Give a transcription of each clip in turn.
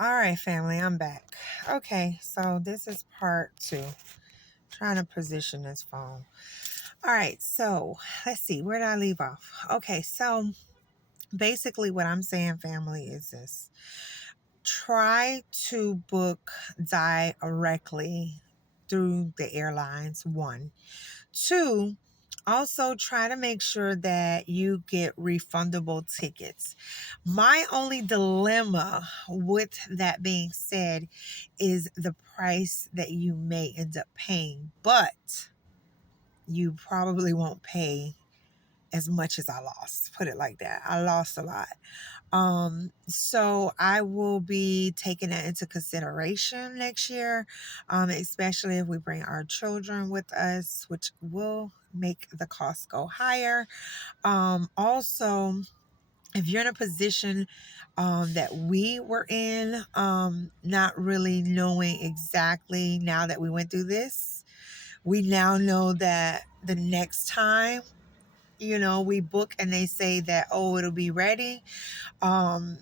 All right, family, I'm back. Okay, so this is part two. Trying to position this phone. All right, so let's see. Where did I leave off? Okay, so basically, what I'm saying, family, is this: try to book directly through the airlines. One, two. Also, try to make sure that you get refundable tickets. My only dilemma with that being said is the price that you may end up paying, but you probably won't pay as much as I lost. Put it like that. I lost a lot. So I will be taking that into consideration next year, especially if we bring our children with us, which will make the cost go higher. Also, if you're in a position that we were in, not really knowing exactly now that we went through this, we now know that the next time, we book and they say that, oh, it'll be ready. Um,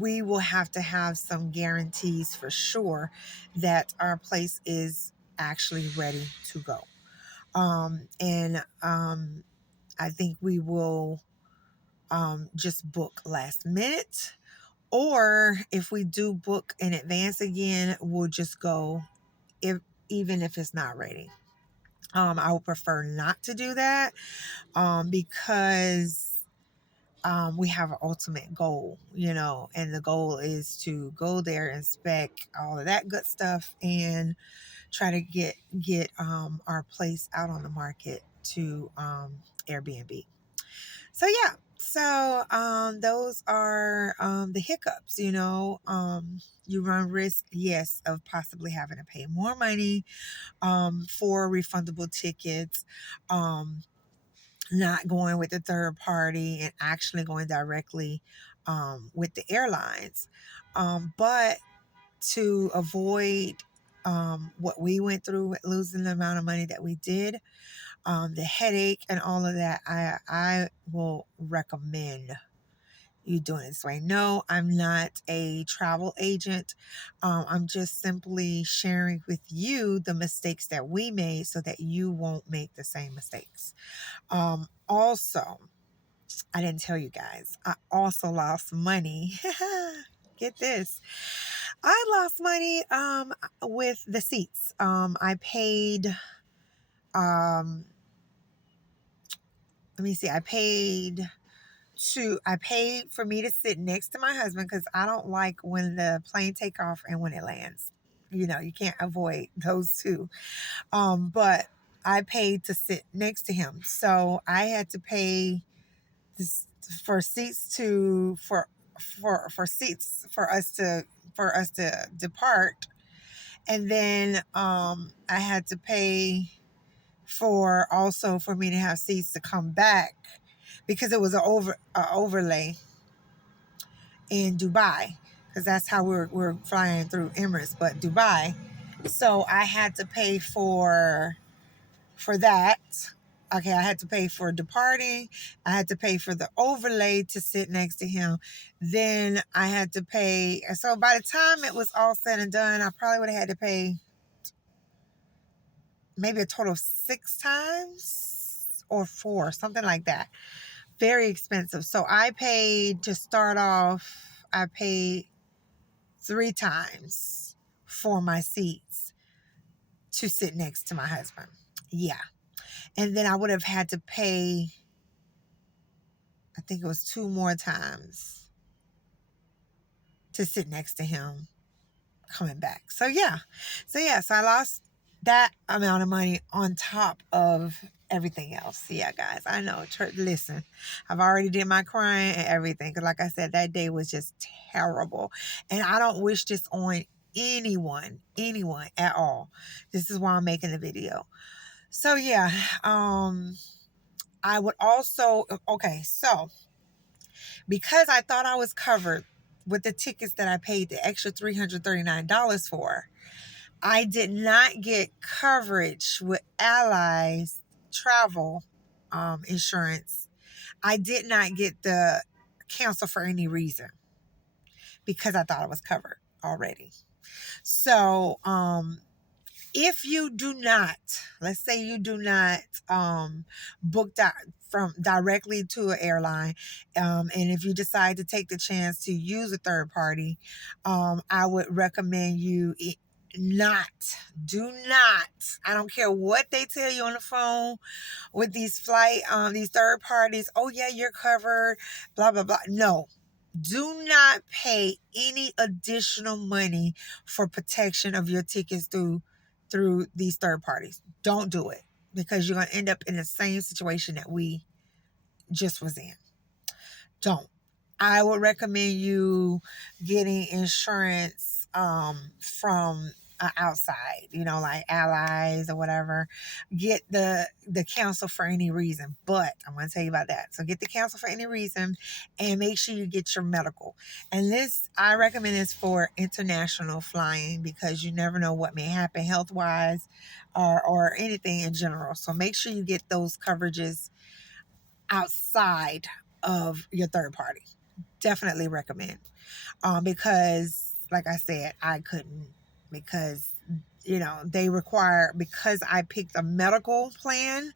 we will have to have some guarantees for sure that our place is actually ready to go. And I think we will just book last minute. Or if we do book in advance again, we'll just go if even if it's not ready. I would prefer not to do that because we have an ultimate goal, and the goal is to go there, inspect all of that good stuff, and try to get our place out on the market to Airbnb. So yeah, so those are the hiccups. You run risk, yes, of possibly having to pay more money for refundable tickets. Not going with the third party and actually going directly with the airlines. But to avoid what we went through with losing the amount of money that we did, the headache and all of that, I will recommend you doing it this way. No, I'm not a travel agent. I'm just simply sharing with you the mistakes that we made so that you won't make the same mistakes. Also, I didn't tell you guys, I also lost money. Get this. I lost money with the seats. I paid let me see. I paid for me to sit next to my husband because I don't like when the plane take off and when it lands. You can't avoid those two. But I paid to sit next to him. So I had to pay this for seats to for seats for us to depart. And then I had to pay for me to have seats to come back because it was an overlay in Dubai, because that's how we're flying through Emirates, but Dubai. So I had to pay for that. Okay, I had to pay for departing. I had to pay for the overlay to sit next to him. Then I had to pay. So by the time it was all said and done, I probably would have had to pay maybe a total of 6 times or 4, something like that. Very expensive. So I paid to start off, I paid 3 times for my seats to sit next to my husband. Yeah. And then I would have had to pay, I think it was 2 more times to sit next to him coming back. So yeah. So I lost that amount of money on top of everything else. Yeah, guys, I know. Listen, I've already did my crying and everything. Because like I said, that day was just terrible. And I don't wish this on anyone at all. This is why I'm making the video. So yeah, I would also, okay, so because I thought I was covered with the tickets that I paid the extra $339 for, I did not get coverage with Allies travel insurance. I did not get the cancel for any reason because I thought I was covered. already. So, if you do not, let's say you do not book from directly to an airline, and if you decide to take the chance to use a third party, I would recommend you not, do not. I don't care what they tell you on the phone with these third parties. Oh yeah, you're covered. Blah blah blah. No, do not pay any additional money for protection of your tickets through these third parties. Don't do it, because you're going to end up in the same situation that we just was in. Don't. I would recommend you getting insurance from outside, like Allies or whatever. Get the cancel for any reason. But I'm going to tell you about that. So get the cancel for any reason, and make sure you get your medical. And this, I recommend this for international flying, because you never know what may happen health wise or anything in general. So make sure you get those coverages outside of your third party. Definitely recommend. Because like I said, I couldn't, because they require, because I picked a medical plan,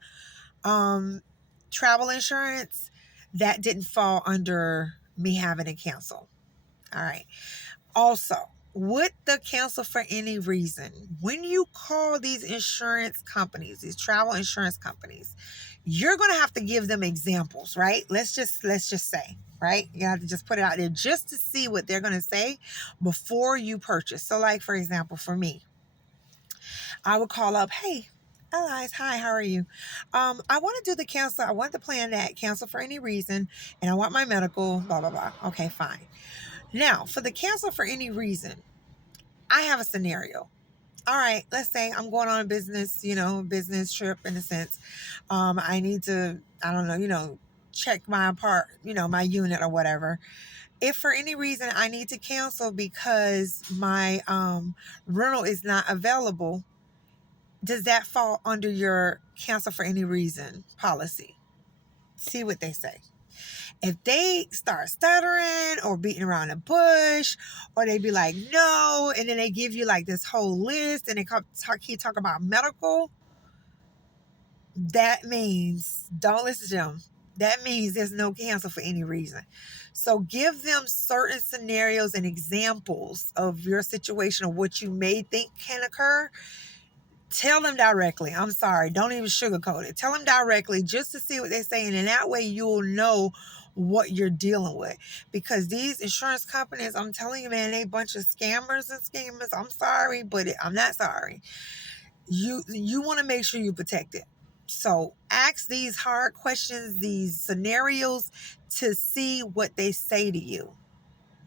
travel insurance, that didn't fall under me having to cancel. All right. Also, with the cancel for any reason, when you call these insurance companies, these travel insurance companies, you're going to have to give them examples, right? Let's just say, right? You have to just put it out there just to see what they're going to say before you purchase. So like, for example, for me, I would call up, hey, Allies, hi, how are you? I want to do the cancel. I want to plan that cancel for any reason, and I want my medical, blah, blah, blah. Okay, fine. Now, for the cancel for any reason, I have a scenario. All right, let's say I'm going on a business trip in a sense. I need to, I don't know, check my unit or whatever. If for any reason I need to cancel because my rental is not available, does that fall under your cancel for any reason policy? See what they say. If they start stuttering or beating around the bush, or they be like, no, and then they give you like this whole list and they keep talking about medical, that means don't listen to them. That means there's no cancel for any reason. So give them certain scenarios and examples of your situation, of what you may think can occur. Tell them directly. I'm sorry. Don't even sugarcoat it. Tell them directly just to see what they're saying. And that way you'll know what you're dealing with. Because these insurance companies, I'm telling you, man, they a bunch of scammers and schemers. I'm sorry, but I'm not sorry. You want to make sure you protect it. So ask these hard questions, these scenarios, to see what they say to you.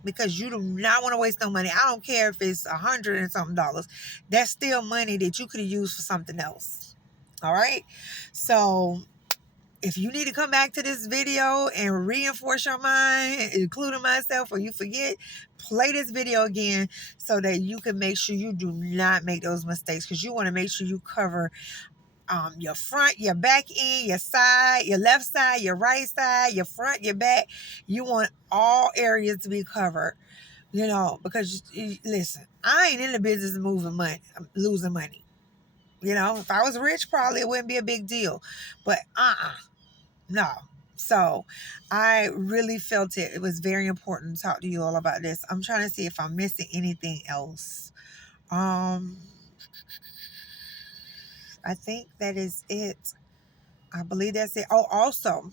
Because you do not want to waste no money. I don't care if it's $100 and something. That's still money that you could have used for something else. All right. So if you need to come back to this video and reinforce your mind, including myself, or you forget, play this video again so that you can make sure you do not make those mistakes. Because you want to make sure you cover your front, your back end, your side, your left side, your right side, your front, your back. You want all areas to be covered, because listen, I ain't in the business of losing money. If I was rich, probably it wouldn't be a big deal, but no. So I really felt it was very important to talk to you all about this. I'm trying to see if I'm missing anything else. I think that is it. I believe that's it. Oh, also,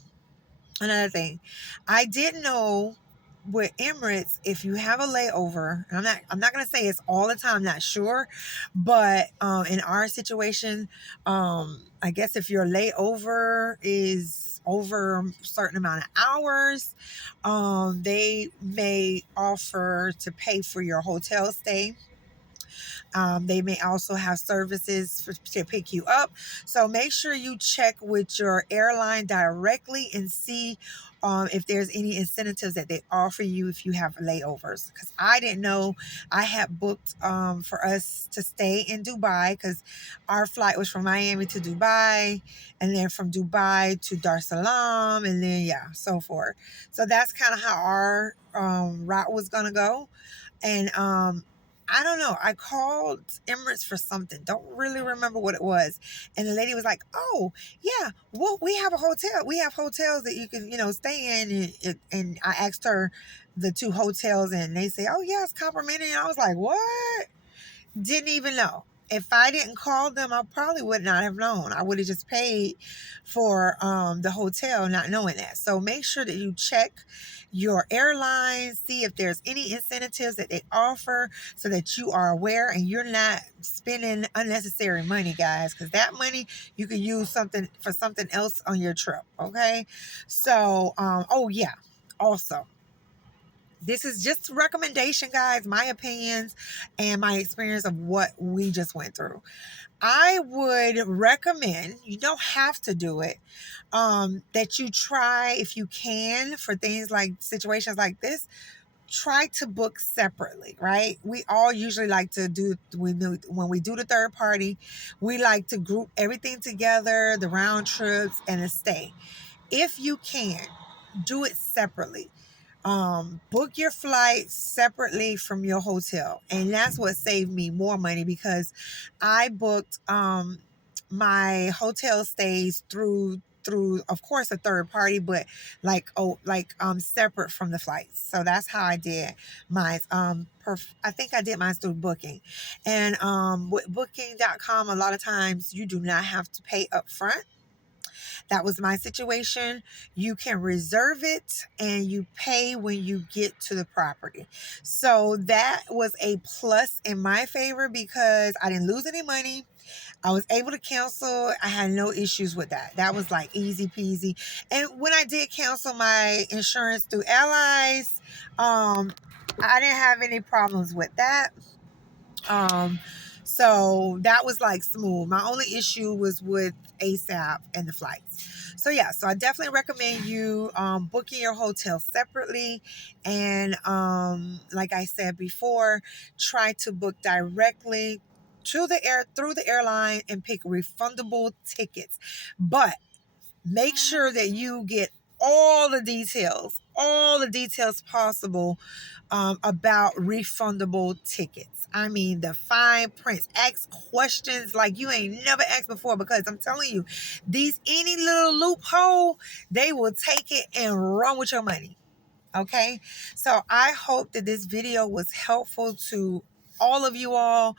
another thing. I didn't know with Emirates, if you have a layover, and I'm not gonna say it's all the time, not sure, but in our situation, I guess if your layover is over a certain amount of hours, they may offer to pay for your hotel stay. They may also have services to pick you up. So make sure you check with your airline directly and see if there's any incentives that they offer you if you have layovers. Because I didn't know. I had booked for us to stay in Dubai, because our flight was from Miami to Dubai, and then from Dubai to Dar es Salaam, and then so forth. So that's kind of how our route was going to go. And I don't know. I called Emirates for something. Don't really remember what it was. And the lady was like, "Oh, yeah, well, we have a hotel. We have hotels that you can, stay in." And I asked her the two hotels, and they say, "Oh, yeah, it's complimentary." And I was like, "What?" Didn't even know. If I didn't call them, I probably would not have known. I would have just paid for the hotel, not knowing that. So make sure that you check your airlines, see if there's any incentives that they offer so that you are aware and you're not spending unnecessary money, guys, because that money you can use something for something else on your trip. Okay. So, oh yeah. Also, this is just recommendation, guys, my opinions and my experience of what we just went through. I would recommend, you don't have to do it, that you try, if you can, for things like situations like this, try to book separately, right? We all usually like to when we do the third party, we like to group everything together, the round trips and the stay. If you can, do it separately. Book your flights separately from your hotel, and that's what saved me more money, because I booked my hotel stays through of course a third party, but separate from the flights. So that's how I did mine. I think I did mine through Booking. And with booking.com, a lot of times you do not have to pay up front. That was my situation. You can reserve it and you pay when you get to the property. So that was a plus in my favor because I didn't lose any money. I was able to cancel. I had no issues with that. That was like easy peasy. And when I did cancel my insurance through Allies, I didn't have any problems with that. Um, so that was like smooth. My only issue was with ASAP and the flights. So yeah, so I definitely recommend you booking your hotel separately, and like I said before, try to book directly to the through the airline and pick refundable tickets. But make sure that you get all the details possible about refundable tickets. I mean, the fine prints. Ask questions like you ain't never asked before, because I'm telling you, any little loophole, they will take it and run with your money. Okay, so I hope that this video was helpful to all of you all,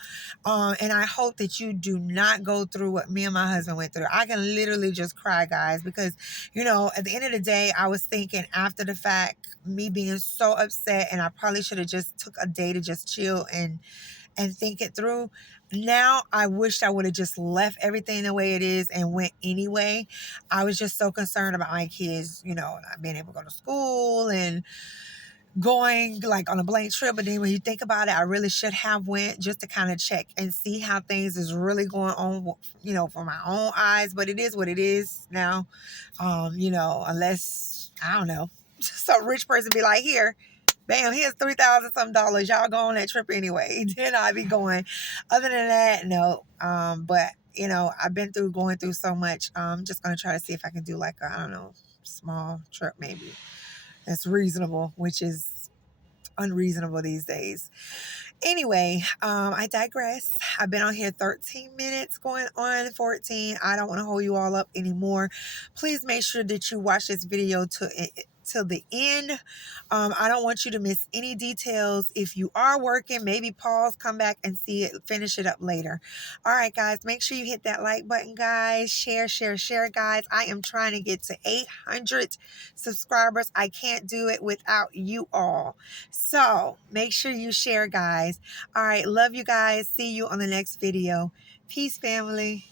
and I hope that you do not go through what me and my husband went through. I can literally just cry, guys, because at the end of the day, I was thinking after the fact, me being so upset, and I probably should have just took a day to just chill and think it through. Now I wished I would have just left everything the way it is and went anyway. I was just so concerned about my kids, not being able to go to school and going like on a blank trip. But then when you think about it, I really should have went just to kind of check and see how things is really going on, for my own eyes. But it is what it is now. Unless, I don't know, some rich person be like, here, bam, here's 3,000 some dollars. Y'all go on that trip anyway. Then I'd be going. Other than that, no. But I've been going through so much. I'm just gonna try to see if I can do like a, I don't know, small trip maybe. That's reasonable, which is unreasonable these days. Anyway, I digress. I've been on here 13 minutes, going on 14. I don't want to hold you all up anymore. Please make sure that you watch this video till the end. I don't want you to miss any details. If you are working, maybe pause, come back and see it, finish it up later. All right, guys, make sure you hit that like button, guys. Share, guys. I am trying to get to 800 subscribers. I can't do it without you all. So make sure you share, guys. All right, love you guys. See you on the next video. Peace, family.